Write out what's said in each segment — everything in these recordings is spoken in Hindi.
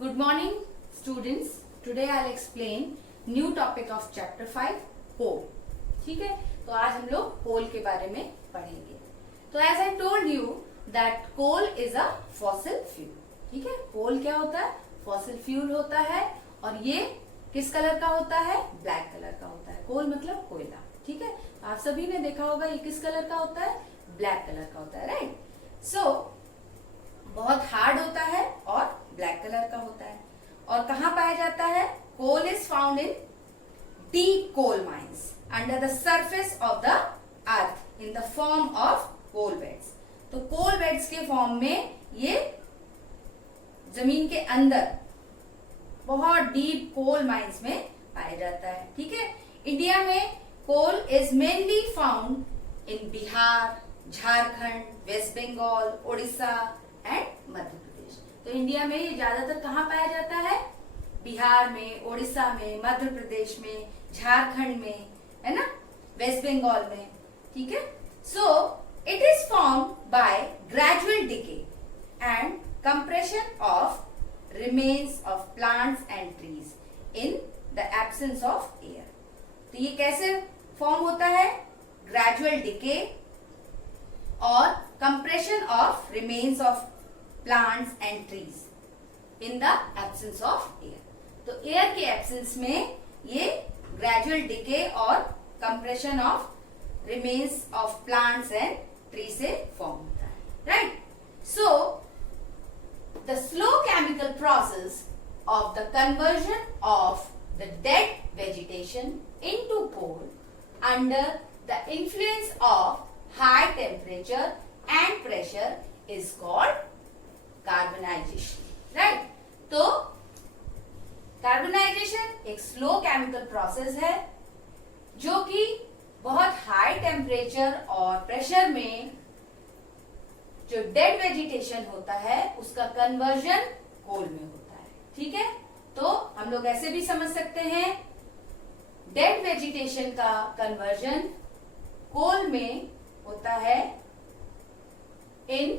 Good morning, students. Today I'll explain new topic of chapter 5, coal. ठीक है, तो आज हम लोग coal के बारे में पढ़ेंगे. तो as I told you that coal is a fossil fuel. ठीक है, coal क्या होता है? Fossil fuel होता है और ये किस कलर का होता है? ब्लैक कलर का होता है. कोल मतलब कोयला. ठीक है, आप सभी ने देखा होगा ये किस कलर का होता है? ब्लैक कलर का होता है, राइट? सो बहुत हार्ड होता है और ब्लैक कलर का होता है. और कहाँ पाया जाता है? Coal is found in deep coal mines under the surface of the earth in the form of coal beds. तो कोल बेड्स के फॉर्म में ये जमीन के अंदर बहुत डीप कोल माइंस में पाया जाता है. ठीक है, इंडिया में coal is mainly found in Bihar, Jharkhand, West Bengal, Orissa and Madhya Pradesh. तो इंडिया में ये ज्यादातर कहाँ पाया जाता है? बिहार में, उड़ीसा में, मध्य प्रदेश में, झारखंड में, है ना, वेस्ट बंगाल में. ठीक है, so it is form by gradual decay and compression of remains of plants and trees in the absence of air. तो ये कैसे फॉर्म होता है? ग्रेजुअल डिके और compression of remains of plants and trees in the absence of air. तो एयर के एब्सेंस में ये ग्रेजुअल डिके और compression of remains of plants and tree से फॉर्म होता है, right? So the slow chemical process of the conversion of the dead vegetation into coal under the influence of high temperature and pressure is called carbonization, right? तो कार्बोनाइजेशन एक स्लो केमिकल प्रोसेस है जो कि बहुत हाई टेम्परेचर और प्रेशर में जो डेड वेजिटेशन होता है उसका कन्वर्जन कोल में होता है. ठीक है, तो हम लोग ऐसे भी समझ सकते हैं डेड वेजिटेशन का कन्वर्जन कोल में होता है in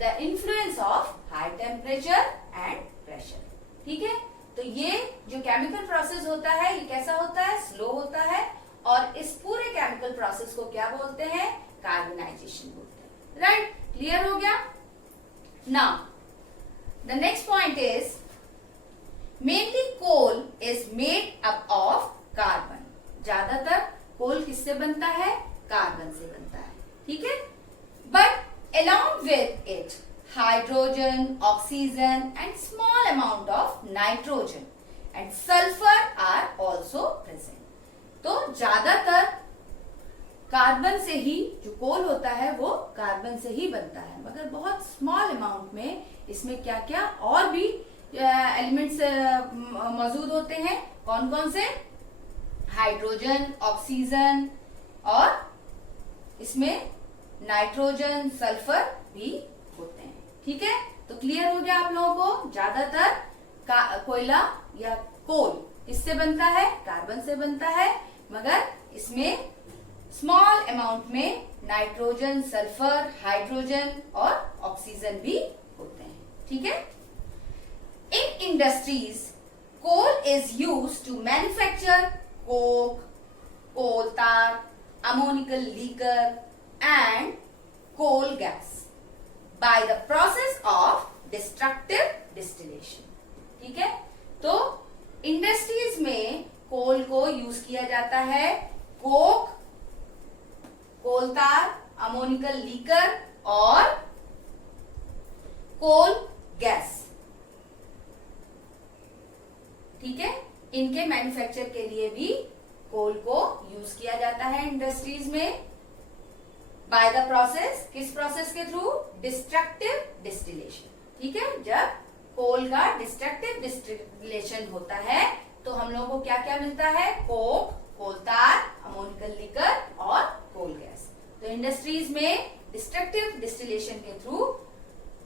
the influence of high temperature and pressure. ठीक है, तो ये जो केमिकल प्रोसेस होता है ये कैसा होता है? स्लो होता है. और इस पूरे केमिकल प्रोसेस को क्या बोलते हैं? कार्बोनाइजेशन बोलते हैं, राइट? क्लियर हो गया? Now the next point is mainly coal is made up of carbon. ज्यादातर कोल किससे बनता है? कार्बन से बनता है. ठीक है, but along with it hydrogen, oxygen and small amount of nitrogen and sulfur are also present. तो ज्यादातर कार्बन से ही जो कोल होता है वो कार्बन से ही बनता है, मगर बहुत स्मॉल अमाउंट में इसमें क्या क्या और भी एलिमेंट्स मौजूद होते हैं. कौन कौन से? हाइड्रोजन, ऑक्सीजन और इसमें नाइट्रोजन, सल्फर भी होते हैं. ठीक है, तो क्लियर हो गया आप लोगों को? ज्यादातर कोयला या कोल किससे बनता है? कार्बन से बनता है, मगर इसमें स्मॉल अमाउंट में नाइट्रोजन, सल्फर, हाइड्रोजन और ऑक्सीजन भी होते हैं. ठीक है, in industries coal is used to manufacture coke, coal tar, ammoniacal liquor and coal gas by the process of destructive distillation. ठीक है, तो इंडस्ट्रीज में कोल को यूज किया जाता है Coke, coal tar, ammoniacal liquor और कोल गैस. ठीक है, इनके मैन्युफैक्चर के लिए भी कोल को यूज किया जाता है इंडस्ट्रीज में बाय द प्रोसेस. किस प्रोसेस के थ्रू? Destructive distillation. ठीक है, जब कोल का डिस्ट्रक्टिव डिस्टिलेशन होता है तो हम लोगों को क्या क्या मिलता है? Coke, coal tar, ammoniacal liquor और कोल गैस. तो इंडस्ट्रीज में डिस्ट्रक्टिव डिस्टिलेशन के थ्रू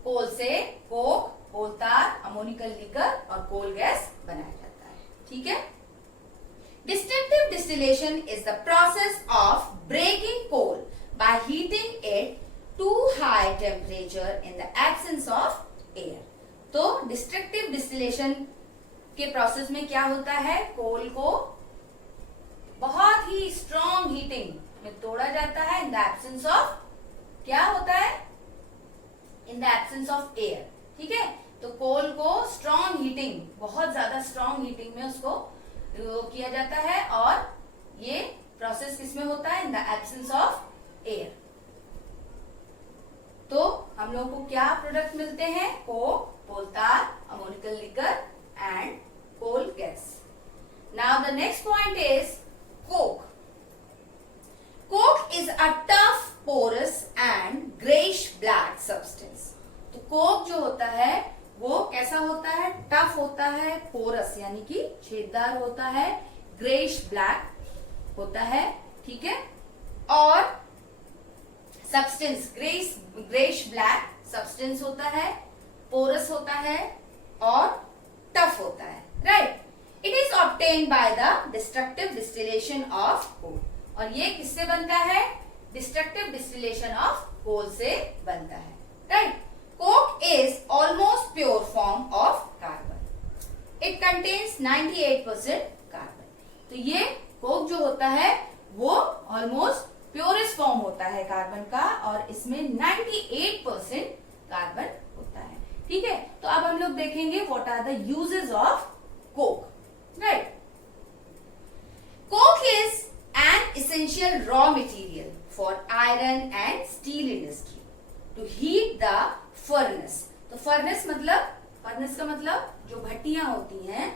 कोल से Coke, coal tar, ammoniacal liquor और कोल गैस बनाया जाता है. ठीक है, destructive distillation is the process of breaking coal by heating it to high temperature in the absence of air. तो डिस्ट्रक्टिव डिस्टिलेशन के प्रोसेस में क्या होता है, कोल को बहुत ही स्ट्रॉन्ग हीटिंग में तोड़ा जाता है इन द एब्सेंस ऑफ, क्या होता है, in the absence of air. ठीक है, तो कोल को स्ट्रॉन्ग हीटिंग, बहुत ज्यादा स्ट्रॉन्ग हीटिंग में उसको किया जाता है, और ये प्रोसेस किसमें होता है, in the absence of air. तो हम लोग को क्या प्रोडक्ट मिलते हैं, coke, coal tar, ammoniacal liquor and coal gas. Now the next point is coke. Coke is a tough, porous and greyish black substance. तो कोक जो होता है वो कैसा होता है, टफ होता है, पोरस यानी कि छेददार होता है, ग्रेइश ब्लैक होता है। ठीक है, और सब्सटेंस ग्रेइश ब्लैक सब्सटेंस होता है, पोरस होता है और टफ होता है, right. It is obtained by the destructive distillation of कोल। और ये किससे बनता है, डिस्ट्रक्टिव डिस्टिलेशन ऑफ कोल से बनता है, right. Coke is almost pure form of carbon. It contains 98% carbon. तो ये कोक जो होता है वो ऑलमोस्ट प्योरेस्ट फॉर्म होता है कार्बन का, और इसमें 98% कार्बन होता है। ठीक है, तो अब हम लोग देखेंगे what are the uses of coke, right. Coke is an essential raw material for iron and steel industry to heat the furnace। तो फर्नेस का मतलब जो भट्टियां होती हैं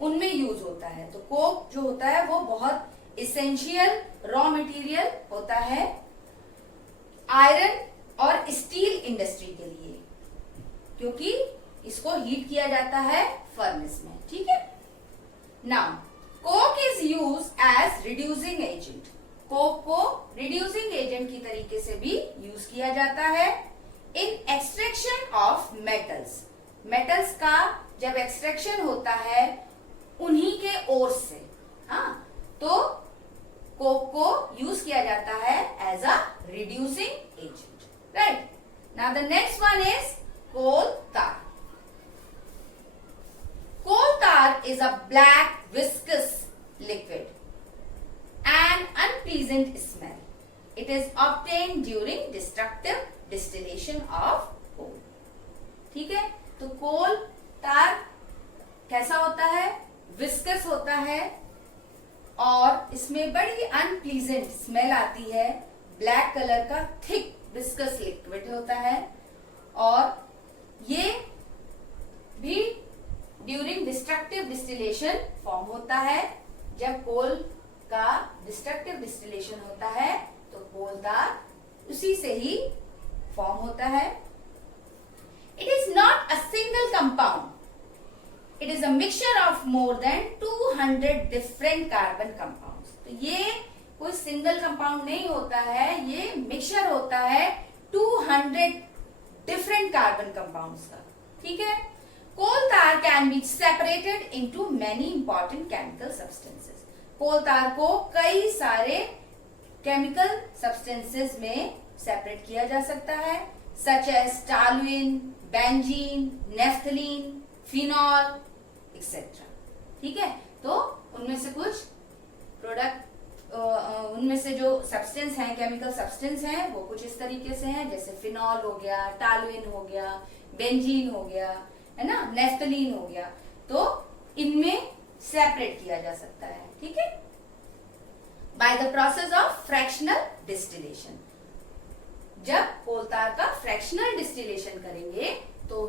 उनमें यूज होता है। तो कोक जो होता है वो बहुत इसेंशियल रॉ मटेरियल होता है आयरन और स्टील इंडस्ट्री के लिए, क्योंकि इसको हीट किया जाता है फर्नेस में। ठीक है, now coke is use as reducing agent. Coke को रिड्यूसिंग एजेंट की तरीके से भी यूज किया जाता है in extraction of metals. Metals का जब एक्सट्रैक्शन होता है उन्हीं के ओर से, हाँ, तो कोक को यूज किया जाता है as a reducing agent, right. Now the next one is coal tar. Coal तार is a black viscous liquid and unpleasant smell. It is obtained during destructive distillation of coal. ठीक है, तो कोल तार कैसा होता है, विस्कस होता है और इसमें बड़ी अनप्लीजेंट स्मेल आती है, ब्लैक कलर का थिक विस्कस लिक्विड होता है, और ये भी ड्यूरिंग डिस्ट्रक्टिव डिस्टिलेशन फॉर्म होता है। जब कोल का डिस्ट्रक्टिव डिस्टिलेशन होता है तो कोल तार उसी से ही फॉर्म होता है। It is not a single compound, it is a mixture of more than 200 different carbon compounds. तो ये कोई सिंगल कंपाउंड नहीं होता है, ये मिक्सचर होता है 200 डिफरेंट कार्बन कंपाउंड्स का। ठीक है, coal tar can be separated into many important chemical substances. Coal tar को कई सारे केमिकल सब्सटेंसेस में सेपरेट किया जा सकता है, such as toluene, benzene, naphthalene, phenol etcetera. ठीक है, तो उनमें से कुछ प्रोडक्ट, उनमें से जो सब्सटेंस हैं, केमिकल सब्सटेंस हैं, वो कुछ इस तरीके से हैं, जैसे फिनॉल हो गया, टॉलुइन हो गया, बेंजीन हो गया, है ना, नेफ्थलीन हो गया। तो इनमें सेपरेट किया जा सकता है। ठीक है, bye the process of fractional distillation. जब कोल तार का फ्रैक्शनल डिस्टिलेशन करेंगे तो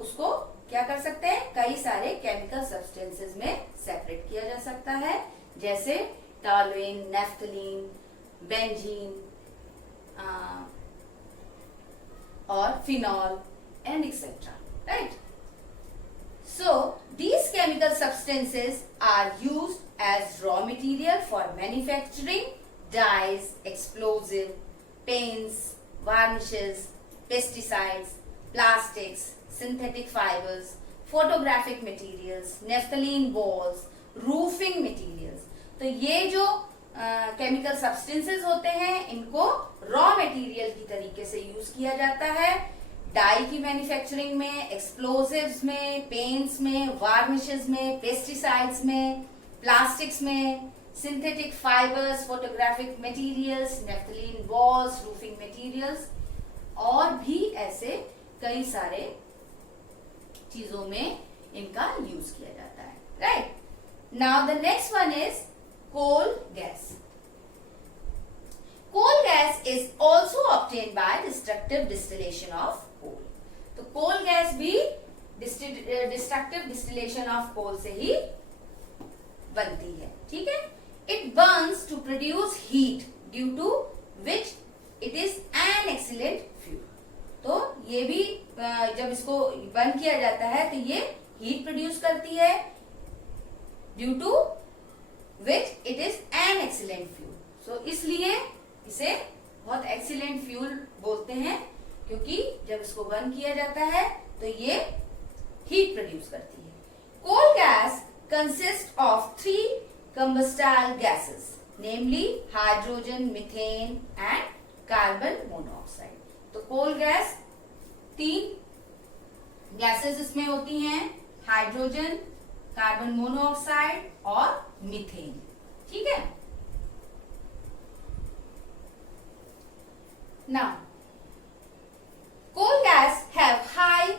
उसको क्या कर सकते हैं, कई सारे केमिकल सब्सटेंसेस में सेपरेट किया जा सकता है, जैसे टॉलुइन, नेफ्थलीन, बेंजीन और phenol and etcetera, right? So these chemical substances are used as raw material for manufacturing dyes, explosive, paints, varnishes, pesticides, plastics, synthetic fibers, photographic materials, naphthalene balls, roofing materials। तो ये जो केमिकल सब्सटेंसेस होते हैं इनको रॉ मटेरियल की तरीके से यूज किया जाता है डाई की मैन्युफैक्चरिंग में, एक्सप्लोजिव्स में, पेंट्स में, वार्निशेस में, पेस्टिसाइड्स में, प्लास्टिक्स में, synthetic fibres, photographic materials, naphthalene walls, roofing materials और भी ऐसे कई सारे चीजों में इनका यूज किया जाता है. Right. Now the next one is coal gas. Coal gas is also obtain by destructive distillation of coal. तो कोल गैस भी डिस्ट्रक्टिव डिस्टिलेशन ऑफ कोल से ही बनती है. ठीक है. It burns to produce heat due to which it is an excellent fuel. तो ये भी जब इसको बर्न किया जाता है तो ये हीट प्रोड्यूस करती है due to which it is an excellent fuel. So इसलिए इसे बहुत एक्सीलेंट फ्यूल बोलते हैं क्योंकि जब इसको बर्न किया जाता है तो ये हीट प्रोड्यूस करती है. Coal gas consist of 3 combustible gases, namely hydrogen, methane and carbon monoxide. तो कोल गैस 3 गैसेस इसमें होती हैं, हाइड्रोजन, कार्बन मोनोऑक्साइड और मीथेन. ठीक है. Now, coal gas have high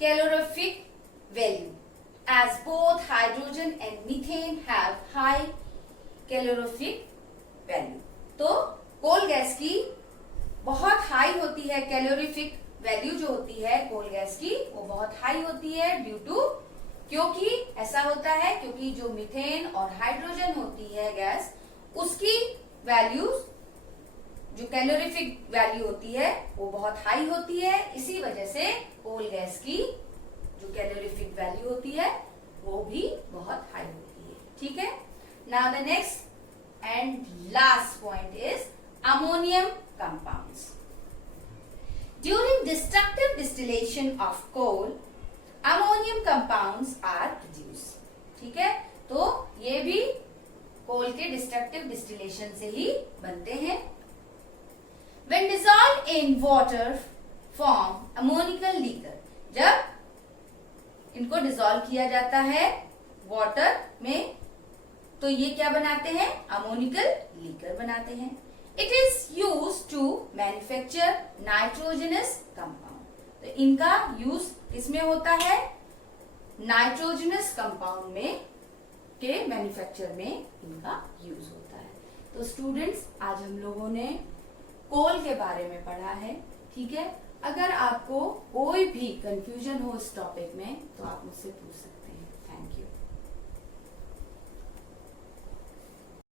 calorific value as both hydrogen and methane have high calorific value. तो कोल गैस की बहुत हाई होती है, कैलोरीफिक वैल्यू जो होती है कोल गैस की वो बहुत हाई होती है ड्यू टू, क्योंकि ऐसा होता है क्योंकि जो मीथेन और हाइड्रोजन होती है गैस उसकी वैल्यूज जो कैलोरीफिक वैल्यू होती है वो बहुत हाई होती है. इसी वजह से कोल गैस की जो कैलोरीफिक वैल्यू होती है वो भी बहुत हाई होती है. ठीक है. Now the next and last point is ammonium compounds. During destructive distillation of coal ammonium compounds are produce. ठीक है. तो ये भी कोल के डिस्ट्रक्टिव डिस्टिलेशन से ही बनते हैं. When dissolved in water form ammonical liquor. जब इनको डिसॉल्व किया जाता है वाटर में तो ये क्या बनाते हैं, अमोनिकल लीकर बनाते हैं. It is use to manufacture nitrogenous compound. तो इनका यूज इसमें होता है नाइट्रोजनस कंपाउंड में के मैन्युफैक्चर में इनका यूज होता है. तो स्टूडेंट्स आज हम लोगों ने कोल के बारे में पढ़ा है. ठीक है. अगर आपको कोई भी कंफ्यूजन हो इस टॉपिक में तो आप मुझसे पूछ सकते हैं. Thank you.